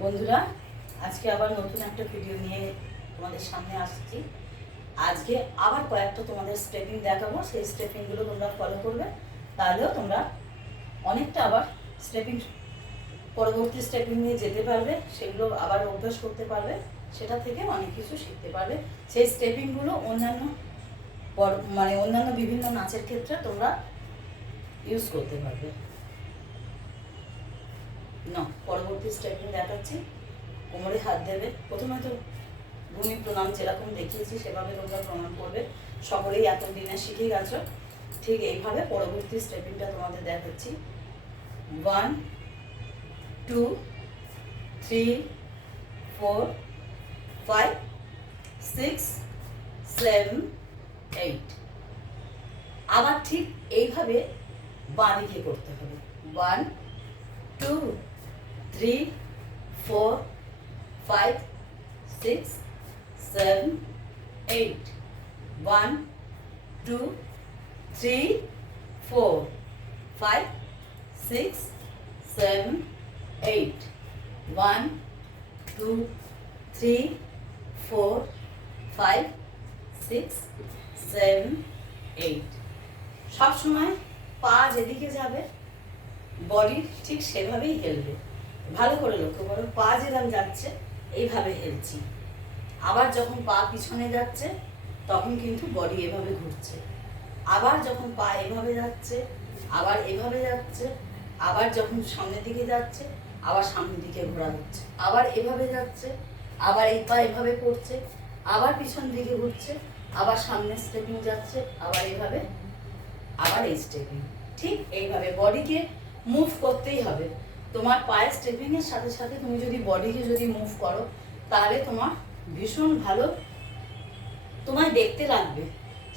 বন্ধুরা, আজকে আবার নতুন একটা ভিডিও নিয়ে তোমাদের সামনে আসছি। আজকে আবার কয়েকটা তোমাদের স্টেপিং দেখাবো। সেই স্টেপিংগুলো তোমরা ফলো করবে, তাহলেও তোমরা অনেকটা আবার স্টেপিং পরবর্তী স্টেপিং নিয়ে যেতে পারবে, সেগুলো আবার অভ্যাস করতে পারবে, সেটা থেকে অনেক কিছু শিখতে পারবে। সেই স্টেপিংগুলো অন্যান্য বিভিন্ন নাচের ক্ষেত্রে তোমরা ইউজ করতে পারবে। না, পরবর্তী স্টেপিং দেখাচ্ছি। কোমরে হাত দেবে। প্রথমে তো ভূমি প্রণাম যেরকম দেখিয়েছি সেভাবে তোমরা প্রণাম করবে। সকলেই এতদিনে শিখে গেছো। ঠিক এইভাবে পরবর্তী স্টেপিংটা তোমাদের দেখাচ্ছি। 1 2 3 4 5 6 7 8। আবার ঠিক এইভাবে বাঁ দিকে করতে হবে। 1 2 3 4 5 6 7 8। 1 2 3 4 5 6 7 8। 1 2 3 4 5 6 7 8। সব সময় পা যেদিকে যাবে বডি ঠিক সেভাবেই হেলবে। ভালো করে লক্ষ্য করো, পা যেরকম যাচ্ছে এইভাবে হেলছি। আবার যখন পা পিছনে যাচ্ছে তখন কিন্তু বডি এভাবে ঘুরছে। আবার যখন পা এভাবে যাচ্ছে আবার এভাবে যাচ্ছে। আবার যখন সামনের দিকে যাচ্ছে আবার সামনের দিকে ঘোরা হচ্ছে। আবার এভাবে যাচ্ছে, আবার এই পা এভাবে করছে, আবার পিছন দিকে ঘুরছে, আবার সামনে স্টেপিং যাচ্ছে, আবার এভাবে, আবার এই স্টেপিং। ঠিক এইভাবে বডিকে মুভ করতেই হবে। তোমার পায়ের স্টেপিং এর সাথে সাথে তুমি যদি বডিকে যদি মুভ করো তাহলে তোমার ভীষণ ভালো তোমায় দেখতে লাগবে।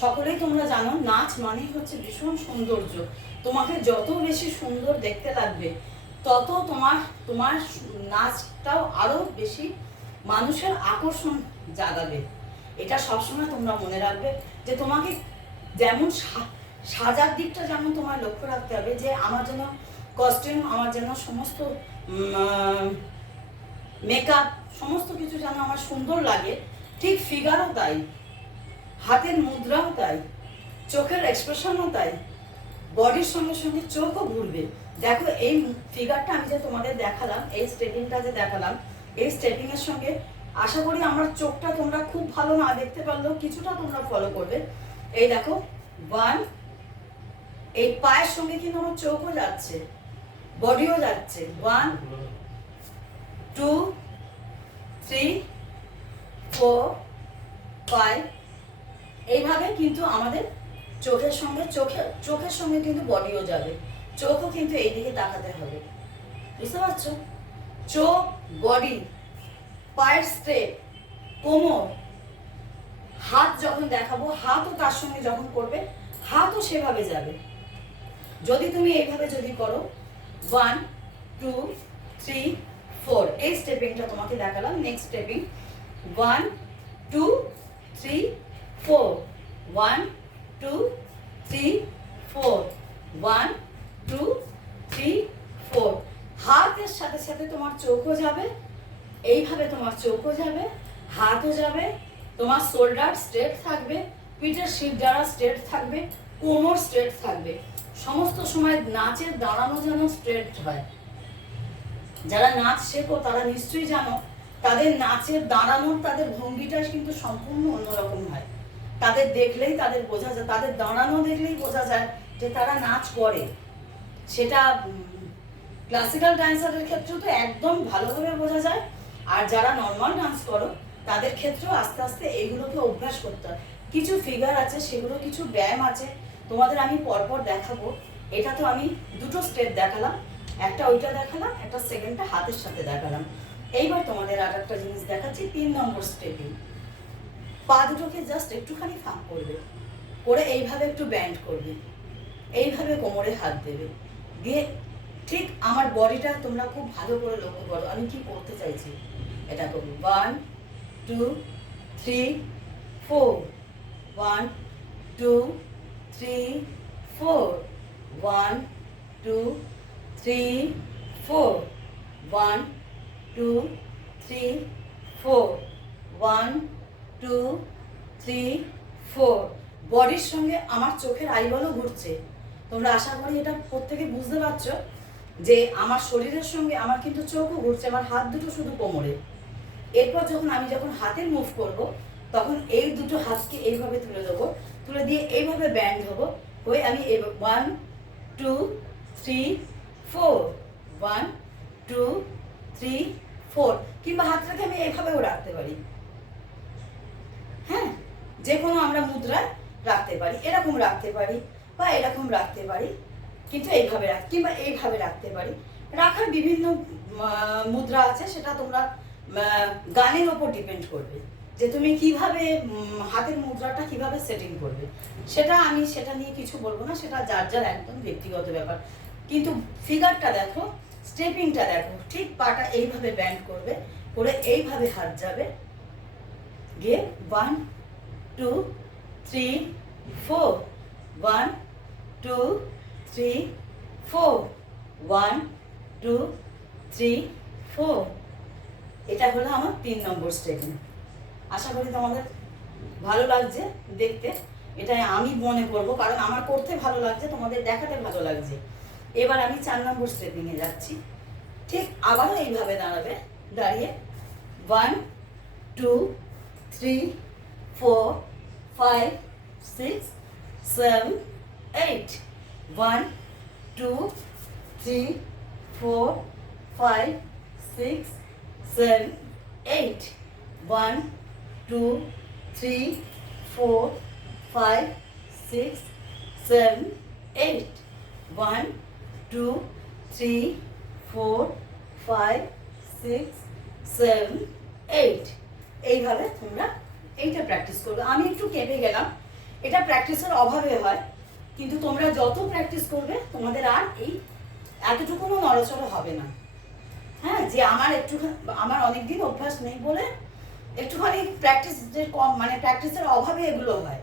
সকলেই তোমরা জানো নাচ মানেই হচ্ছে ভীষণ সৌন্দর্য। তোমাকে যত বেশি সুন্দর দেখতে লাগবে তত তোমার তোমার নাচটাও আরো বেশি মানুষের আকর্ষণ জাগাবে। এটা সবসময় তোমরা মনে রাখবে যে তোমাকে যেমন সাজার দিকটা যেমন তোমার লক্ষ্য রাখতে হবে, যে আমার জন্য কস্টিউম, আমার যেন সমস্ত মেকআপ সমস্ত কিছু যেন আমার সুন্দর লাগে। ঠিক ফিগারও তাই, হাতের মুদ্রাও তাই, চোখের এক্সপ্রেশনও তাই, বডির সঙ্গে সঙ্গে চোখও ঘুরবে। দেখো এই ফিগারটা আমি যে তোমাদের দেখালাম, এই স্টেপিংটা যে দেখালাম, এই স্টেপিং এর সঙ্গে আশা করি আমার চোখটা তোমরা খুব ভালো না দেখতে পারলেও কিছুটা তোমরা ফলো করবে। এই দেখো 1, এই পায়ের সঙ্গে কিন্তু আমার চোখও যাচ্ছে, বডিও যাচ্ছে। 1 2 3 4 5। এইভাবে কিন্তু আমাদের চোখের সঙ্গে চোখের সঙ্গে কিন্তু বডিও যাবে। চোখও কিন্তু এইদিকে তাকাতে হবে, বুঝতে পারছো? চোখ, বডি, পায়ের স্ট্রেপ, কোমর, হাত যখন দেখাবো হাতও তার সঙ্গে যখন করবে হাতও সেভাবে যাবে। যদি তুমি এইভাবে যদি করো 1 2 3 4, এই স্টেপিংটা তোমাকে দেখালাম। Next stepping 1 2 3 4 1 2 3 4 1 2 3 4। হাতের সাথে সাথে তোমার চোখও যাবে, এইভাবে তোমার চোখও যাবে, হাতও যাবে, তোমার শোল্ডার স্ট্রেট থাকবে, পিঠের শির দ্বারা স্ট্রেট থাকবে, কোমর স্ট্রেট থাকবে। সমস্ত সময় নাচের দাঁড়ানো যেন স্ট্রেট হয়। যারা নাচ শেখো তারা নিশ্চয়ই জানো তাদের নাচের দাঁড়ানোর তাদের ভঙ্গিটা কিন্তু সম্পূর্ণ অন্যরকম হয়। তাদের দেখলেই তাদের বোঝা যায়, তাদের দাঁড়ানো দেখলেই বোঝা যায় যে তারা নাচ করে। সেটা ক্লাসিক্যাল ডান্সারের ক্ষেত্রেও তো একদম ভালোভাবে বোঝা যায়, আর যারা নর্মাল ডান্স করো তাদের ক্ষেত্রেও আস্তে আস্তে এইগুলোকে অভ্যাস করতে হয়। কিছু ফিগার আছে, সেগুলো কিছু ব্যায়াম আছে, তোমাদের আমি পরপর দেখাবো। এটা তো আমি দুটো স্টেপ দেখালাম, একটা ওইটা দেখালাম, একটা সেকেন্ডটা হাতের সাথে দেখালাম। এইবার তোমাদের আর একটা জিনিস দেখাচ্ছি, 3 নম্বর স্টেপিং। পা দুটোকে জাস্ট একটুখানি ফাঁক করবে, করে এইভাবে একটু ব্যান্ড করবে, এইভাবে কোমরে হাত দেবে, দিয়ে ঠিক আমার বডিটা তোমরা খুব ভালো করে লক্ষ্য করো আমি কি করতে চাইছি। এটা করবো 1 2 3 4 1 2 3 4 1 2 3 4 1 2 3 4 1 2 3 4 বডির সঙ্গে আমার চোখের আইবলও ঘুরছে। তোমরা আশা করি এটা প্রত্যেকে বুঝতে পারছো যে আমার শরীরের সঙ্গে আমার কিন্তু চোখও ঘুরছে, আমার হাত দুটো শুধু কোমরে। এরপর আমি যখন হাতের মুভ করব তখন এই দুটো হাতকে এইভাবে তুলে দেবো, তুলে দিয়ে এইভাবে ব্যান্ড হবো, হয়ে আমি 1 2 3 4 1 2 3 4 কিংবা হাতটাকে আমি এইভাবেও রাখতে পারি। হ্যাঁ, যে কোনো আমরা মুদ্রায় রাখতে পারি, এরকম রাখতে পারি বা এরকম রাখতে পারি, কিন্তু এইভাবে কিংবা এইভাবে রাখতে পারি। রাখার বিভিন্ন মুদ্রা আছে, সেটা তোমরা গানের ওপর ডিপেন্ড করবে যে তুমি কিভাবে হাতের মুদ্রাটা কিভাবে সেটিং করবে। সেটা নিয়ে কিছু বলবো না, সেটা যার যার একদম ব্যক্তিগত ব্যাপার। কিন্তু ফিগারটা দেখো, স্টেপিংটা দেখো, ঠিক পাটা এইভাবে ব্যান্ড করবে, করে এইভাবে হাত যাবে, গিয়ে 1 2 3 4 1 2 3 4 1 2 3 4। এটা হলো আমার 3 নম্বর স্টেপিং। আশা করি তোমাদের ভালো লাগছে দেখতে, এটাই আমি মনে করবো, কারণ আমার করতে ভালো লাগছে, তোমাদের দেখাতে ভালো লাগছে। এবার আমি 4 নম্বর স্টেপিংয়ে যাচ্ছি। ঠিক আবারও এইভাবে দাঁড়াবে, দাঁড়িয়ে 1 2 3 4 5 6 7 8 1 2 3 4 5 6 7 8 1 2 3 4 5 6 7 8 1 2 3 4 5 6 7 8। এইভাবে তোমরা এইটা প্র্যাকটিস করবে। আমি একটু কেঁপে গেলাম, এটা প্র্যাকটিসের অভাবে হয়, কিন্তু তোমরা যত প্র্যাকটিস করবে তোমাদের আর এই এতটুকুনও নড়াচড়া হবে না। হ্যাঁ, যে আমার অনেকদিন অভ্যাস নেই বলে একটুখানি প্র্যাকটিসের কম, মানে প্র্যাকটিসের অভাবে এগুলো হয়,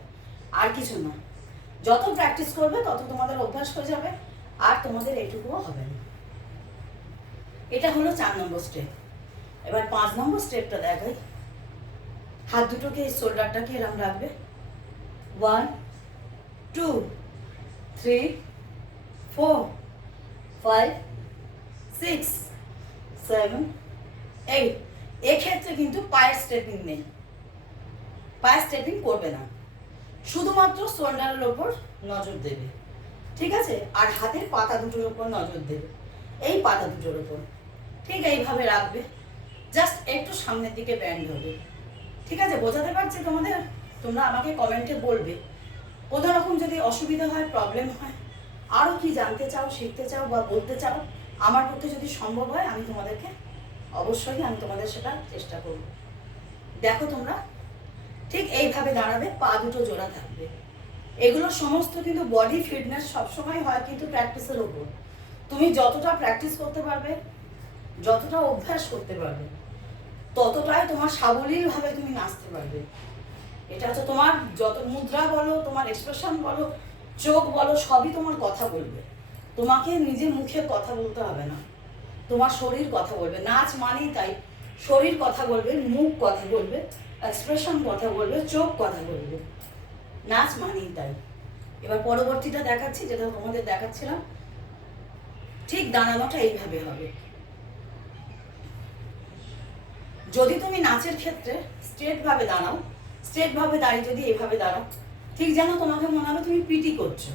আর কিছু না। যত প্র্যাকটিস করবে তত তোমাদের অভ্যাস হয়ে যাবে, আর তোমাদের এইটুকুও হবে না। এটা হলো 4 নম্বর স্টেপ। এবার 5 নম্বর স্টেপটা দেখাই। হাত দুটোকে এই শোল্ডারটাকে এরকম রাখবে, 1 2 3 4 5 6 7 8। এক্ষেত্রে কিন্তু পায়ের স্টেপিং নেই, পায়ের স্টেপিং করবে না, শুধুমাত্র শোল্ডারের ওপর নজর দেবে, ঠিক আছে? আর হাতের পাতা দুটোর ওপর নজর দেবে, এই পাতা দুটোর ওপর ঠিক এইভাবে রাখবে, জাস্ট একটু সামনের দিকে ব্যান্ড হবে। ঠিক আছে, বোঝাতে পারছি তোমাদের? তোমরা আমাকে কমেন্টে বলবে কোনো রকম যদি অসুবিধা হয়, প্রবলেম হয়, আরও কি জানতে চাও, শিখতে চাও বা বলতে চাও, আমার পক্ষে যদি সম্ভব হয় আমি তোমাদেরকে অবশ্যই তোমাদের সেটা চেষ্টা করব। দেখো তোমরা ঠিক এইভাবে দাঁড়াবে, পা দুটো জোড়া থাকবে। এগুলো সমস্ত কিন্তু বডি ফিটনেস সবসময় হয় কিন্তু প্র্যাকটিসের ওপর। তুমি যতটা প্র্যাকটিস করতে পারবে, যতটা অভ্যাস করতে পারবে, ততটাই তোমার সাবলীলভাবে তুমি নাচতে পারবে। এটা হচ্ছে তোমার যত মুদ্রা বলো, তোমার এক্সপ্রেশন বলো, চোখ বলো, সবই তোমার কথা বলবে। তোমাকে নিজের মুখে কথা বলতে হবে না, তোমার শরীর কথা বলবে। নাচ মানেই তাই, শরীর কথা বলবে, মুখ কথা বলবে, এক্সপ্রেশন কথা বলবে, চোখ কথা বলবে। নাচ মানেই তাই। এবার পরবর্তীটা দেখাচ্ছি, যেটা তোমাদের দেখাচ্ছিলাম। ঠিক দাঁড়ানোটা এইভাবে হবে। যদি তুমি নাচের ক্ষেত্রে স্ট্রেট ভাবে দাঁড়াও, স্ট্রেট ভাবে দাঁড়িয়ে যদি এইভাবে দাঁড়াও, ঠিক যেন তোমাকে মনে হবে তুমি পিটি করছো,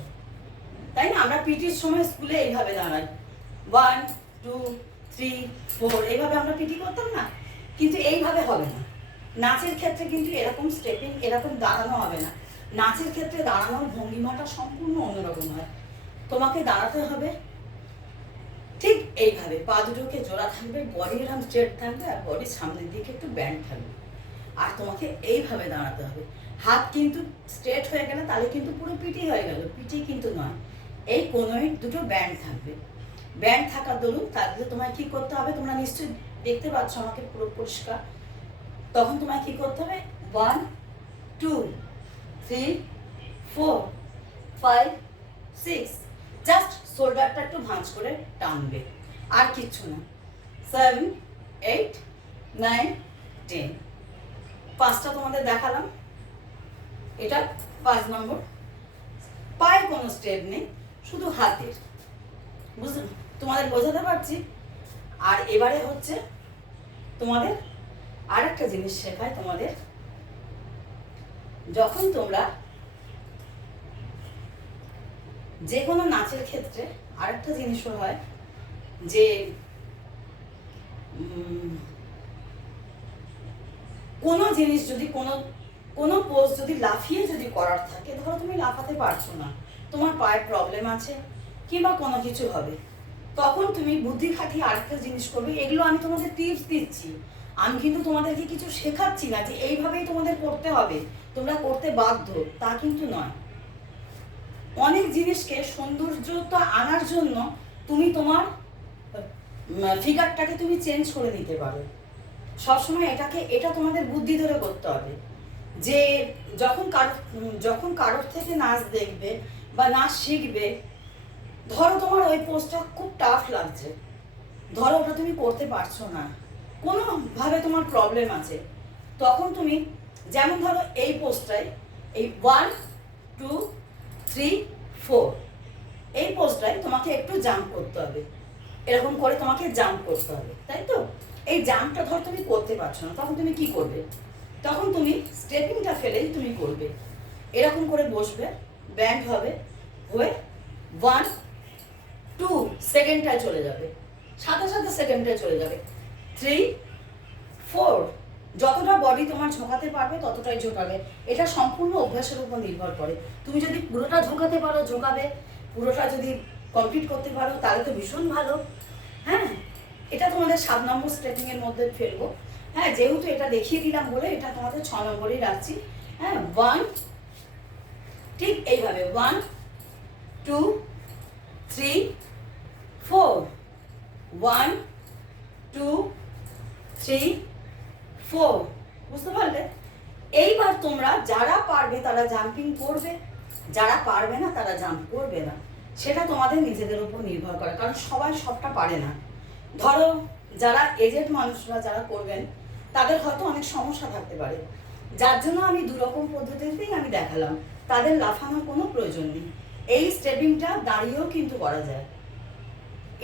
তাই না? আমরা পিটির সময় স্কুলে এইভাবে দাঁড়াই, 1 2 3 4, এইভাবে আমরা পিটি করতাম না? কিন্তু এইভাবে হবে না। নাচের ক্ষেত্রে কিন্তু এরকম স্টেপিং, এরকম দাঁড়ানো হবে না। নাচের ক্ষেত্রে দাঁড়ানোর ভঙ্গিমাটা সম্পূর্ণ অন্যরকম হয়। তোমাকে দাঁড়াতে হবে ঠিক এইভাবে, পা দুটোকে জোড়া থাকবে, বডি এরকম স্ট্রেট থাকবে, আর বডির সামনের দিকে একটু ব্যান্ড থাকবে। আর তোমাকে এইভাবে দাঁড়াতে হবে। হাত কিন্তু স্ট্রেট হয়ে গেলে তাহলে কিন্তু পুরো পিটি হয়ে গেল, পিটি কিন্তু নয়। এই কোনোই দুটো ব্যান্ড থাকবে। ব্যান্ড থাকার দরুন তাহলে তোমায় কি করতে হবে, তোমরা নিশ্চয়ই দেখতে পাচ্ছ আমাকে পুরো পরিষ্কার। তখন তোমায় কি করতে হবে, 1 2 3 4 5 6, জাস্ট শোল্ডারটা একটু ভাঁজ করে টানবে, আর কিচ্ছু না। 7 8, 9, 10। 5টা তোমাদের দেখালাম, এটা 5 নম্বর। পায়ে কোনো স্টেপ নেই, শুধু হাতের, বুঝলে? তোমাদের বোঝাতে পারছি। আর এবারে হচ্ছে তোমাদের আরেকটা জিনিস শেখায় তোমাদের। যখন তোমরা যে কোনো নাচের ক্ষেত্রে আরেকটা জিনিসও হয় যে কোনো জিনিস যদি কোনো পোজ যদি লাফিয়ে যদি করার থাকে, ধরো তুমি লাফাতে পারছো না, তোমার পায়ের প্রবলেম আছে কিংবা কোনো কিছু হবে, তখন তুমি বুদ্ধি খাটিয়ে আরেকটা জিনিস করবে। এগুলো আমি তোমাদের টিপস দিচ্ছি, আমি কিন্তু তোমাদেরকে কিছু শেখাচ্ছি না যে এইভাবেই তোমাদের করতে হবে, তোমরা করতে বাধ্য, তা কিন্তু নয়। অনেক জিনিসকে সৌন্দর্যতা আনার জন্য তুমি তোমার ফিগারটাকে তুমি চেঞ্জ করে নিতে পারো। সবসময় এটা তোমাদের বুদ্ধি ধরে করতে হবে যে যখন কারোর থেকে নাচ দেখবে বা নাচ শিখবে, ধরো তোমার ওই পোজটা খুব টাফ লাগছে, ধরো ওটা তুমি করতে পারছো না, কোনোভাবে তোমার প্রবলেম আছে, তখন তুমি যেমন ধরো এই পোজটায় এই 1, 2, 3, 4 এই পোজটায় তোমাকে একটু জাম্প করতে হবে, এরকম করে তোমাকে জাম্প করতে হবে, তাই তো? এই জাম্পটা ধর তুমি করতে পারছো না, তখন তুমি কি করবে? তখন তুমি স্টেপিংটা ফেলেই তুমি করবে, এরকম করে বসবে, ব্যান্ড হবে, হয়ে 1, 2 সেকেন্ডটায় চলে যাবে, সাথে সাথে সেকেন্ডটায় চলে যাবে, 3, 4 যতটা বডি তোমার ঝোঁকাতে পারবে ততটাই ঝোঁকাবে। এটা সম্পূর্ণ অভ্যাসের উপর নির্ভর করে। তুমি যদি পুরোটা ঝোঁকাতে পারো ঝোঁকাবে, পুরোটা যদি কমপ্লিট করতে পারো তাহলে তো ভীষণ ভালো। হ্যাঁ, এটা তোমাদের 7 নম্বর স্টেপিং এর মধ্যে ফেলবো। হ্যাঁ, যেহেতু এটা দেখিয়ে দিলাম বলে এটা তোমাদের 6 নম্বরেই রাখছি। হ্যাঁ, 1 ঠিক এইভাবে 1, 2, 3, 4 1, 2, 3, 4 বুঝতে পারলে? এইবার তোমরা যারা পারবে তারা জাম্পিং করবে, যারা পারবে না তারা জাম্প করবে না, সেটা তোমাদের নিজেদের উপর নির্ভর করে, কারণ সবাই সবটা পারে না। ধরো যারা এজেড মানুষরা যারা করবেন তাদের হয়তো অনেক সমস্যা থাকতে পারে, যার জন্য আমি 2 রকম পদ্ধতিতেই আমি দেখালাম, তাদের লাফানোর কোনো প্রয়োজন নেই। এই স্টেপিংটা দাঁড়িয়েও কিন্তু করা যায়,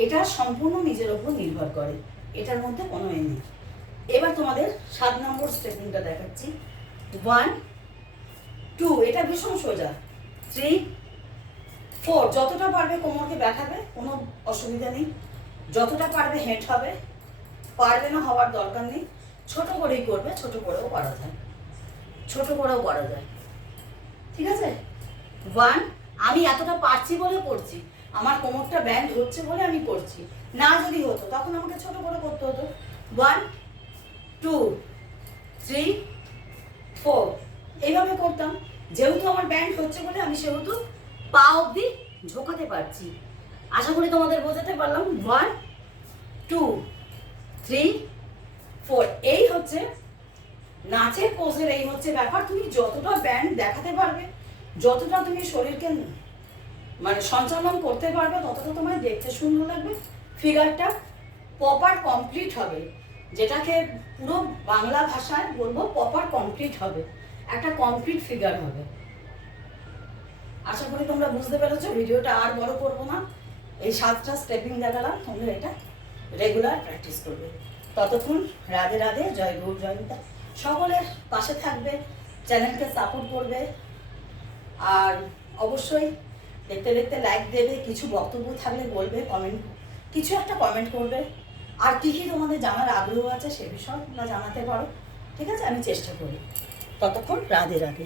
এটা সম্পূর্ণ নিজের উপর নির্ভর করে, এটার মধ্যে কোনো নেই। এবার তোমাদের 7 নম্বর স্টেপিংটা দেখাচ্ছি। 1, 2 এটা ভীষণ সোজা, 3, 4 যতটা পারবে কোমরকে ব্যাঠাবে, কোনো অসুবিধা নেই, যতটা পারবে হেঁট হবে, পারবে না হওয়ার দরকার নেই, ছোট করেই করবে, ছোট করেও করা যায়, ছোট করেও করা যায়, ঠিক আছে? 1 আমি এতটা পারছি বলে করছি, আমার কোমরটা ব্যান্ড হচ্ছে বলে আমি করছি, না যদি হতো তখন আমাকে ছোট করে করতে হতো। 1, 2, 3, 4 এইভাবে করতাম, যেহেতু আমার ব্যান্ড হচ্ছে বলে আমি সেহেতু পা অবধি ঝোঁকাতে পারছি। আশা করি তোমাদের বোঝাতে পারলাম। 1, 2, 3, 4 এই হচ্ছে নাচের পোজের, এই হচ্ছে ব্যাপার। তুমি যতটা ব্যান্ড দেখাতে পারবে, যতটা তুমি শরীরকে মানে সঞ্চালন করতে পারবে, ততটা তোমার দেখতে সুন্দর লাগবে, ফিগারটা প্রপার কমপ্লিট হবে, যেটাকে পুরো বাংলা ভাষায় বলবো প্রপার কমপ্লিট হবে, একটা কমপ্লিট ফিগার হবে। আশা করি তোমরা বুঝতে পেরেছো। ভিডিওটা আর বড় করবো না, এই 7টা স্টেপিং দেখালাম, তোমরা এটা রেগুলার প্র্যাকটিস করবে। ততক্ষণ রাধে রাধে, জয় গৌর জয় গীতা, সকলের পাশে থাকবে, চ্যানেলকে সাপোর্ট করবে, আর অবশ্যই দেখতে দেখতে লাইক দেবে, কিছু বক্তব্য থাকলে বলবে, কমেন্ট কিছু একটা কমেন্ট করবে, আর কী কী তোমাদের জানার আগ্রহ আছে সে বিষয়ে তোমরা জানাতে পারো, ঠিক আছে? আমি চেষ্টা করি। ততক্ষণ রাধে রাধে।